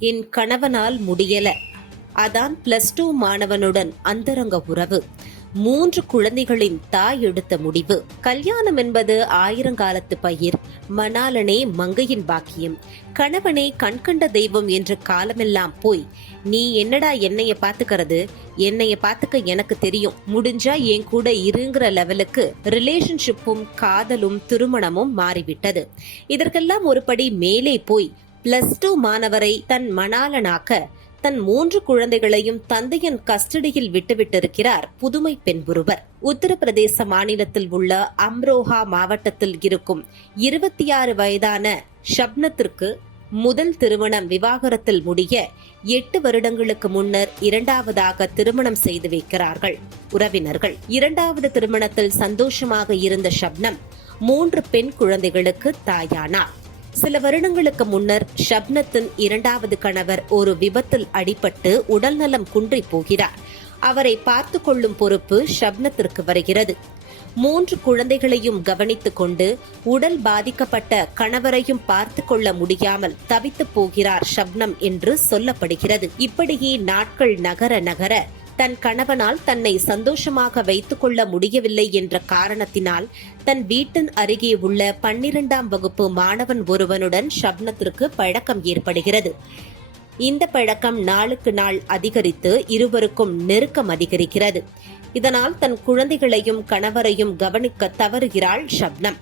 என் கணவனால் முடியல. அதான் பிளஸ் டூ மாணவனுடன் அந்தரங்க உறவு. மூன்று குழந்தைகளின் தாய் எடுத்த முடிவு. கல்யாணம் என்பது ஆயிரங்காலத்து பயிர். மணாலனே மங்கையின் பாக்கியம். கணவனே கண்கண்ட தெய்வம் என்ற காலமெல்லாம் போய் நீ என்னடா என்னைய பாத்துக்கிறது என்னைய பாத்துக்க எனக்கு தெரியும். முடிஞ்சா என் கூட இருங்கிற லெவலுக்கு ரிலேஷன்ஷிப்பும் காதலும் திருமணமும் மாறிவிட்டது. இதற்கெல்லாம் ஒருபடி மேலே போய் பிளஸ் டூ மாணவரை தன் மணாலனாக்க தன் மூன்று குழந்தைகளையும் தந்தையின் கஸ்டடியில் விட்டுவிட்டிருக்கிறார் புதுமை பெண் ஒருவர். உத்தரப்பிரதேச மாநிலத்தில் உள்ள அம்ரோஹா மாவட்டத்தில் இருக்கும் இருபத்தி ஆறு வயதான ஷப்னத்திற்கு முதல் திருமணம் விவாகரத்தில் முடிய எட்டு வருடங்களுக்கு முன்னர் இரண்டாவதாக திருமணம் செய்து வைக்கிறார்கள். உறவினர்கள். இரண்டாவது திருமணத்தில் சந்தோஷமாக இருந்த ஷப்னம் மூன்று பெண் குழந்தைகளுக்கு தாயானார். சில வருடங்களுக்கு முன்னர் ஷப்னத்தின் இரண்டாவது கணவர் ஒரு விபத்தில் அடிபட்டு உடல்நலம் குன்றி போகிறார். அவரை பார்த்து கொள்ளும் பொறுப்பு ஷப்னத்திற்கு வருகிறது. மூன்று குழந்தைகளையும் கவனித்துக் கொண்டு உடல் பாதிக்கப்பட்ட கணவரையும் பார்த்து கொள்ள முடியாமல் தவித்து போகிறார் ஷப்னம் என்று சொல்லப்படுகிறது. இப்படியே நாட்கள் நகர நகர தன் கணவனால் தன்னை சந்தோஷமாக வைத்துக் கொள்ள முடியவில்லை என்ற காரணத்தினால் தன் வீட்டின் அருகே உள்ள பன்னிரெண்டாம் வகுப்பு மாணவன் ஒருவனுடன் ஷப்னத்திற்கு பழக்கம் ஏற்படுகிறது. இந்த பழக்கம் நாளுக்கு நாள் அதிகரித்து இருவருக்கும் நெருக்கம் அதிகரிக்கிறது. இதனால் தன் குழந்தைகளையும் கணவரையும் கவனிக்க தவறுகிறாள் ஷப்னம்.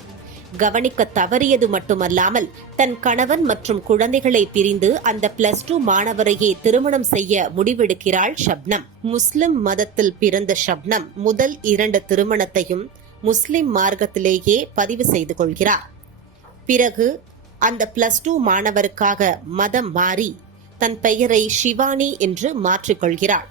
கவனிக்க தவறியது மட்டுமல்லாமல் தன் கணவன் மற்றும் குழந்தைகளை பிரிந்து அந்த பிளஸ் டூ மாணவரையே திருமணம் செய்ய முடிவெடுக்கிறாள் ஷப்னம். முஸ்லிம் மதத்தில் பிறந்த ஷப்னம் முதல் இரண்டு திருமணத்தையும் முஸ்லிம் மார்க்கத்திலேயே பதிவு செய்து கொள்கிறார். பிறகு அந்த பிளஸ் டூ மாணவருக்காக மதம் மாறி தன் பெயரை ஷிவானி என்று மாற்றிக்கொள்கிறாள்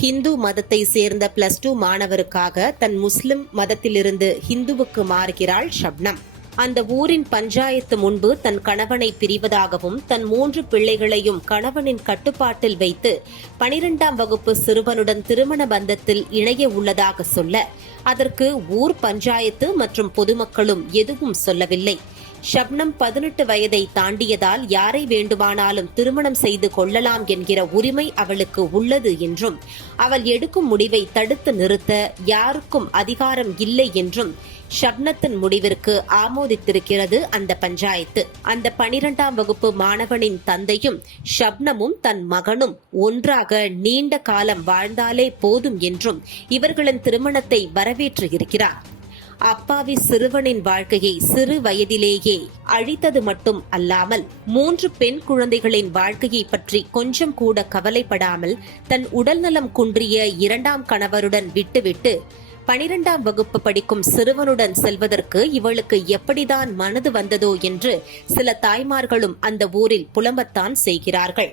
ஹிந்து மதத்தை சேர்ந்த பிளஸ் டூ மாணவருக்காக தன் முஸ்லிம் மதத்திலிருந்து ஹிந்துவுக்கு மாறுகிறாள் ஷப்னம். அந்த ஊரின் பஞ்சாயத்து முன்பு தன் கணவனை பிரிவதாகவும் தன் மூன்று பிள்ளைகளையும் கணவனின் கட்டுப்பாட்டில் வைத்து பனிரெண்டாம் வகுப்பு சிறுவனுடன் திருமண பந்தத்தில் இணைய உள்ளதாக சொல்ல அதற்கு ஊர் பஞ்சாயத்து மற்றும் பொதுமக்களும் எதுவும் சொல்லவில்லை. ஷப்னம் பதினெட்டு வயதை தாண்டியதால் யாரை வேண்டுமானாலும் திருமணம் செய்து கொள்ளலாம் என்கிற உரிமை அவளுக்கு உள்ளது என்றும் அவள் எடுக்கும் முடிவை தடுத்து நிறுத்த யாருக்கும் அதிகாரம் இல்லை என்றும் ஷப்னத்தின் முடிவிற்கு ஆமோதித்திருக்கிறது அந்த பஞ்சாயத்து. அந்த பனிரெண்டாம் வகுப்பு மாணவனின் தந்தையும் ஷப்னமும் தன் மகனும் ஒன்றாக நீண்ட காலம் வாழ்ந்தாலே போதும் என்றும் இவர்களின் திருமணத்தை வரவேற்று இருக்கிறார். அப்பாவி சிறுவனின் வாழ்க்கையை சிறு வயதிலேயே அழித்தது மட்டும் அல்லாமல் மூன்று பெண் குழந்தைகளின் வாழ்க்கையை பற்றி கொஞ்சம் கூட கவலைப்படாமல் தன் உடல்நலம் குன்றிய இரண்டாம் கணவருடன் விட்டுவிட்டு பனிரெண்டாம் வகுப்பு படிக்கும் சிறுவனுடன் செல்வதற்கு இவளுக்கு எப்படிதான் மனது வந்ததோ என்று சில தாய்மார்களும் அந்த ஊரில் புலம்பத்தான் செய்கிறார்கள்.